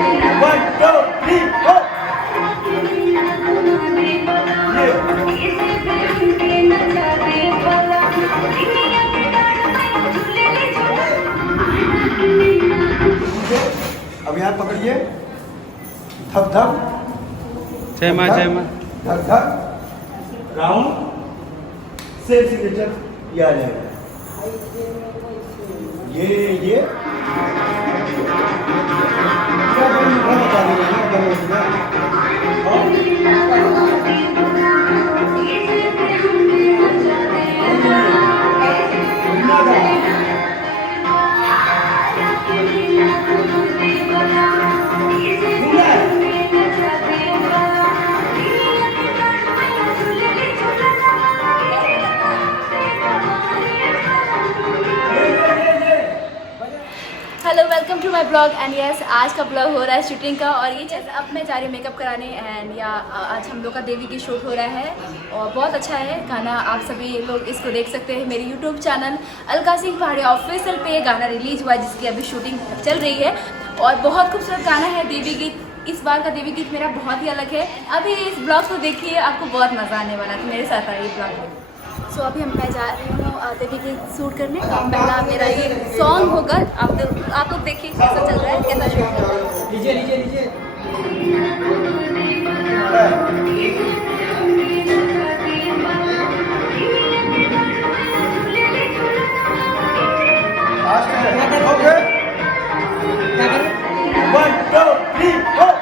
1 2 3 4 अब यहाँ पकड़िए धक धक जय माँ जय माँ। धक धक राउंड सेम सिग्नेचर ये आ जाएगा। ये क्या बता देंगे hello welcome to my blog and yes आज का ब्लॉग हो रहा है शूटिंग का। और ये जैसे अब मैं जा रही हूँ मेकअप कराने एंड या आज हम लोग का देवी की शूट हो रहा है और बहुत अच्छा है गाना। आप सभी लोग इसको देख सकते हैं मेरे यूट्यूब चैनल अलका सिंह पहाड़िया ऑफिशियल पे ये गाना रिलीज हुआ है जिसकी अभी शूटिंग चल रही है और बहुत खूबसूरत गाना है देवी गीत। इस बार का देवी गीत मेरा बहुत ही अलग है। अभी इस ब्लॉग को देखिए आपको बहुत मज़ा आने वाला है, तो मेरे साथ आइए ब्लॉग में। सो अभी मैं जा रही हूँ देवी की शूट करने और पहला मेरा ये सॉन्ग होगा। आप लोग देखिए कैसा चल रहा है, कैसा शूट कर रहा है। लीजिए लीजिए लीजिए ओके 1 2 3 4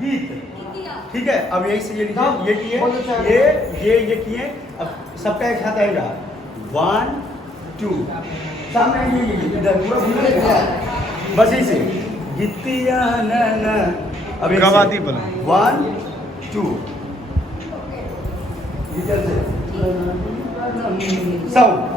गीत ठीक है। अब यही से ये लीजिए, ये किए। अब सबका एक साथ आएगा 1 2 सामने ये इधर पूरा घूमेगा बस ऐसे गीतिया न अब गवाती बोलो 1 2 इधर से साउंड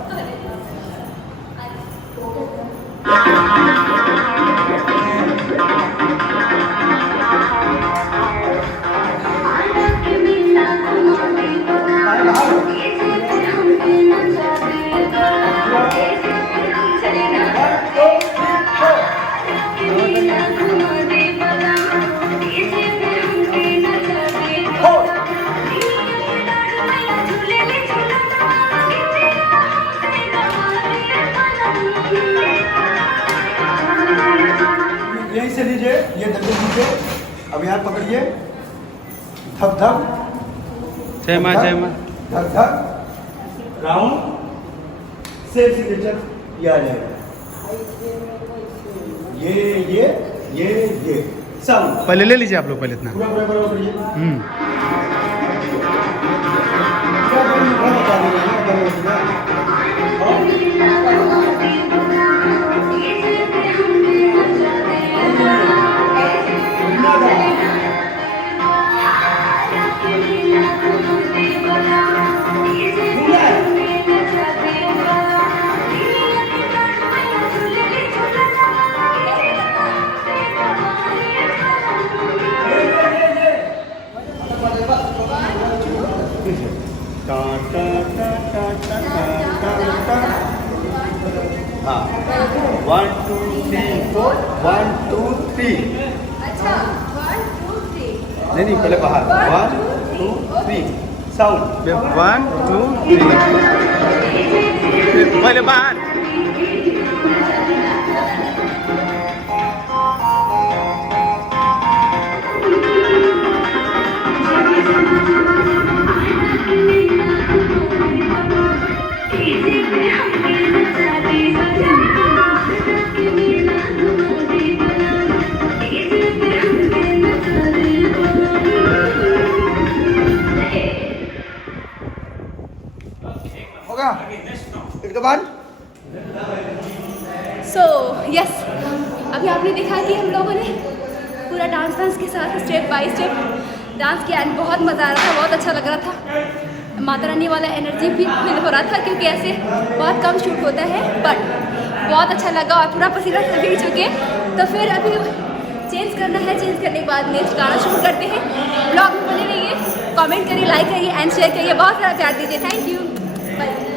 यहीं से लीजिए, ये दंडे लीजिए। अब यहाँ पकड़िए धक धक जय माँ जय माँ। धक धक राउंड सेम सिग्नेचर ये आ जाएगा। ये साउंड पहले ले लीजिए आप लोग पहले इतना। पूरा करिए। क्या बता देंगे हाँ 1 2 3 4 1 2 3 अच्छा 1 2 3 नहीं पहले बाहर 1 2 3 साउंड 1 2 3 पहले बाहर। होगा एक दो बार। सो यस अभी आपने देखा कि हम लोगों ने पूरा डांस के साथ स्टेप बाय स्टेप डांस किया एंड बहुत मज़ा आ रहा था, बहुत अच्छा लग रहा था। माता रानी वाला एनर्जी भी फील हो रहा था क्योंकि ऐसे बहुत कम शूट होता है बट बहुत अच्छा लगा और पूरा पसीना भीग चुके। तो फिर अभी चेंज करना है, चेंज करने के बाद नेक्स्ट गाना शुरू करते हैं। ब्लॉग में बने रहिए, कमेंट करिए, लाइक करिए एंड शेयर करिए, बहुत सारा प्यार दीजिए। Thank you, bye.